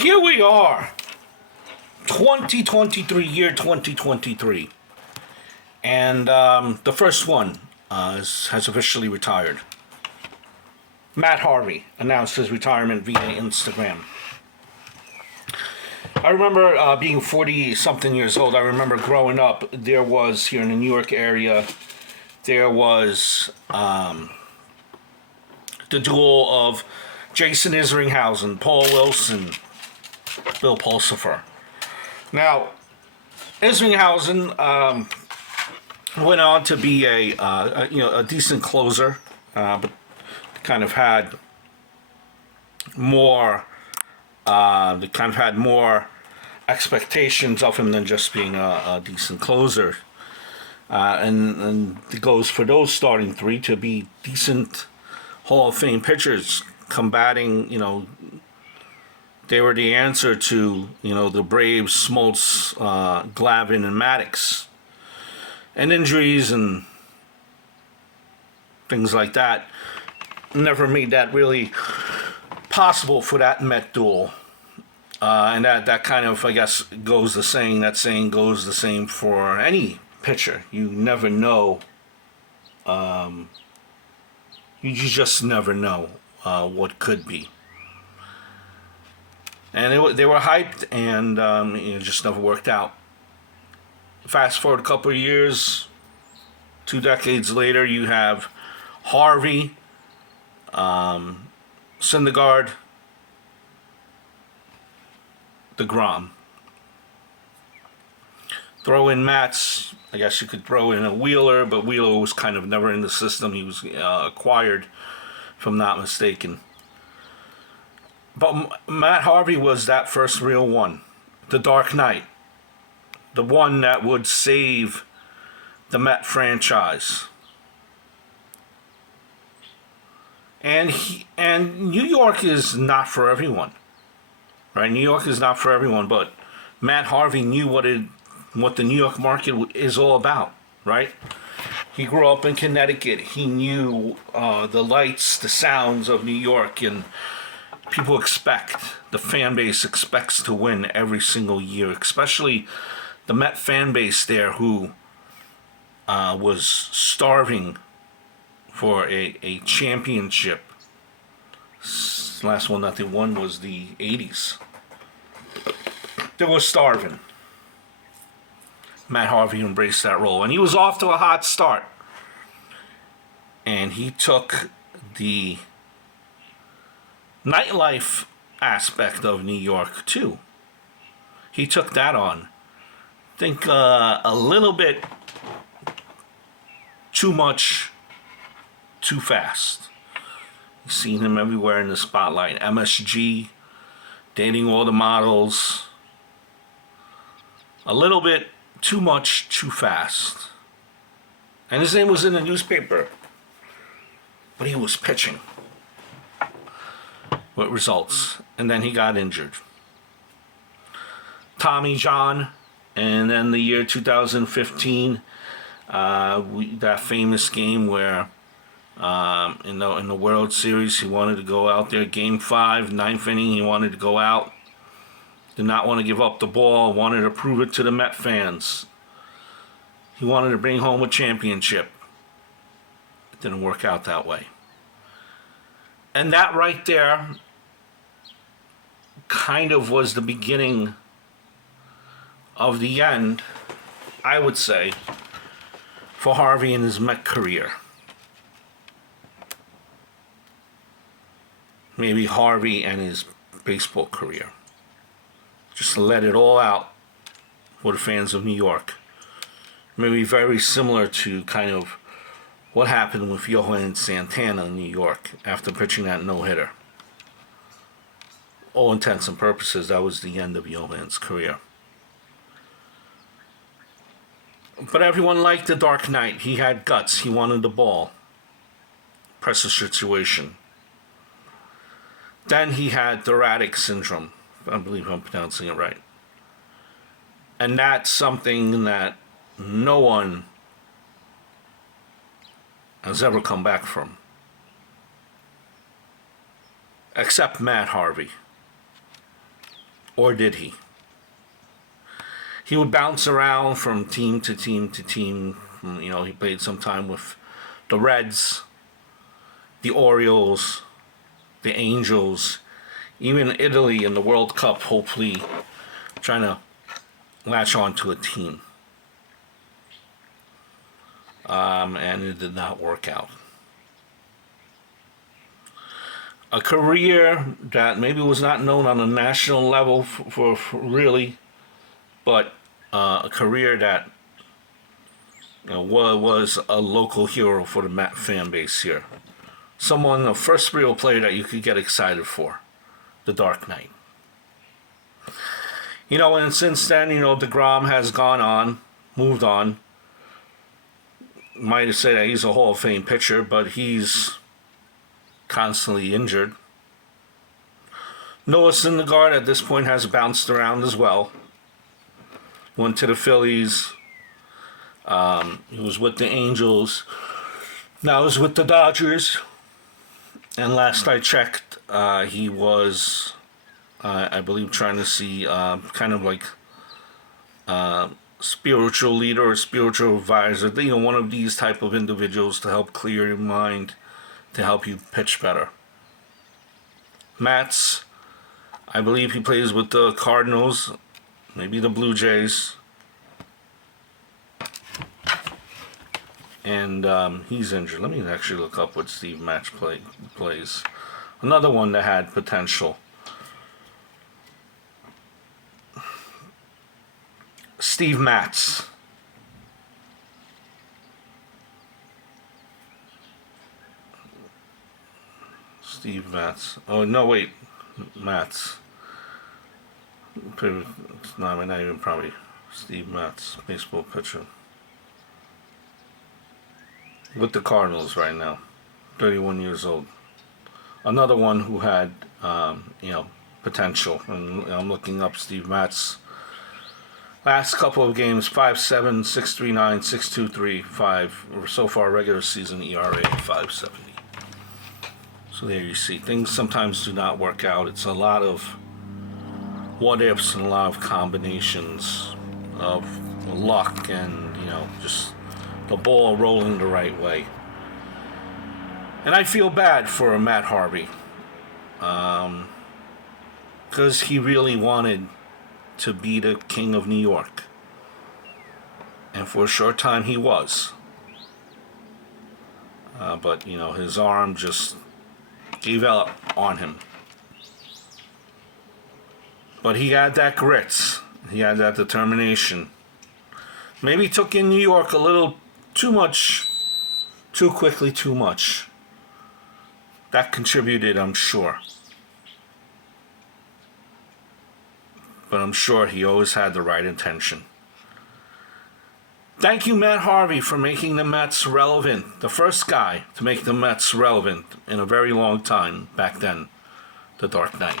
Here we are, 2023, year 2023. And the first one has officially retired. Matt Harvey announced his retirement via Instagram. I remember being 40-something years old. I remember growing up, there was, here in the New York area, there was the duel of Jason Isringhausen, Paul Wilson, Bill Pulsifer. Now, Isringhausen went on to be a decent closer, but kind of had more expectations of him than just being a decent closer. And it goes for those starting three to be decent Hall of Fame pitchers combating, they were the answer to, the Braves, Smoltz, Glavine, and Maddox. And injuries and things like that never made that really possible for that Met duel. And that kind of, I guess, goes the saying, that saying goes the same for any pitcher. You never know. You just never know what could be. And they were hyped, and it just never worked out. Fast forward a couple of years, 2 decades later, you have Harvey, Syndergaard, DeGrom. Throw in Matz. I guess you could throw in a Wheeler, but Wheeler was kind of never in the system. He was acquired, if I'm not mistaken. But Matt Harvey was that first real one. The Dark Knight. The one that would save the Met franchise. And New York is not for everyone. Right? New York is not for everyone, but Matt Harvey knew what the New York market is all about, right? He grew up in Connecticut. He knew the lights, the sounds of New York, and the fan base expects to win every single year, especially the Met fan base there who was starving for a championship. Last one that they won was the 80s. They were starving. Matt Harvey embraced that role, and he was off to a hot start. And he took the nightlife aspect of New York too. He took that on. I think a little bit too much, too fast. You've seen him everywhere in the spotlight. MSG, dating all the models. A little bit too much, too fast. And his name was in the newspaper. But he was pitching. With results. And then he got injured. Tommy John. And then the year 2015. That famous game where in the World Series he wanted to go out there. Game 5, 9th inning, he wanted to go out. Did not want to give up the ball. Wanted to prove it to the Met fans. He wanted to bring home a championship. It didn't work out that way. And that right there kind of was the beginning of the end, I would say, for Harvey and his Met career. Maybe Harvey and his baseball career. Just to let it all out for the fans of New York. Maybe very similar to kind of what happened with Johan Santana in New York after pitching that no-hitter. All intents and purposes, that was the end of Johan's career. But everyone liked the Dark Knight. He had guts. He wanted the ball. Pressure situation. Then he had thoracic syndrome. I believe I'm pronouncing it right. And that's something that no one has ever come back from. Except Matt Harvey. Or did he? He would bounce around from team to team to team. You know, he played some time with the Reds, the Orioles, the Angels, even Italy in the World Cup, hopefully trying to latch on to a team. And it did not work out. A career that maybe was not known on a national level for really, but a career that, you know, was a local hero for the Met fan base here. Someone, a first real player that you could get excited for, the Dark Knight. You know, and since then, you know, DeGrom has gone on, moved on. Might say that he's a Hall of Fame pitcher, but he's constantly injured. Noah Syndergaard at this point has bounced around as well. Went to the Phillies. He was with the Angels. Now he's with the Dodgers. And last I checked, he was, I believe, trying to see kind of like spiritual leader or spiritual advisor. You know, one of these type of individuals to help clear your mind, to help you pitch better. Matz, I believe he plays with the Cardinals, maybe the Blue Jays. And he's injured. Let me actually look up what Steve Matz plays. Another one that had potential. Steve Matz. Steve Matz. Oh, no, wait. Matz. It's not even probably Steve Matz, baseball pitcher. With the Cardinals right now. 31 years old. Another one who had, you know, potential. And I'm looking up Steve Matz. Last couple of games, 5.7, 6.39, 6.23, 5. So far, regular season ERA 5.70. So there you see, things sometimes do not work out. It's a lot of what ifs and a lot of combinations of luck and, you know, just the ball rolling the right way. And I feel bad for Matt Harvey, because he really wanted to be the king of New York. And for a short time he was. But, you know, his arm just gave up on him. But he had that grit. He had that determination. Maybe took in New York a little too much, too quickly, too much. That contributed, I'm sure. But I'm sure he always had the right intention. Thank you, Matt Harvey, for making the Mets relevant. The first guy to make the Mets relevant in a very long time back then, the Dark Knight.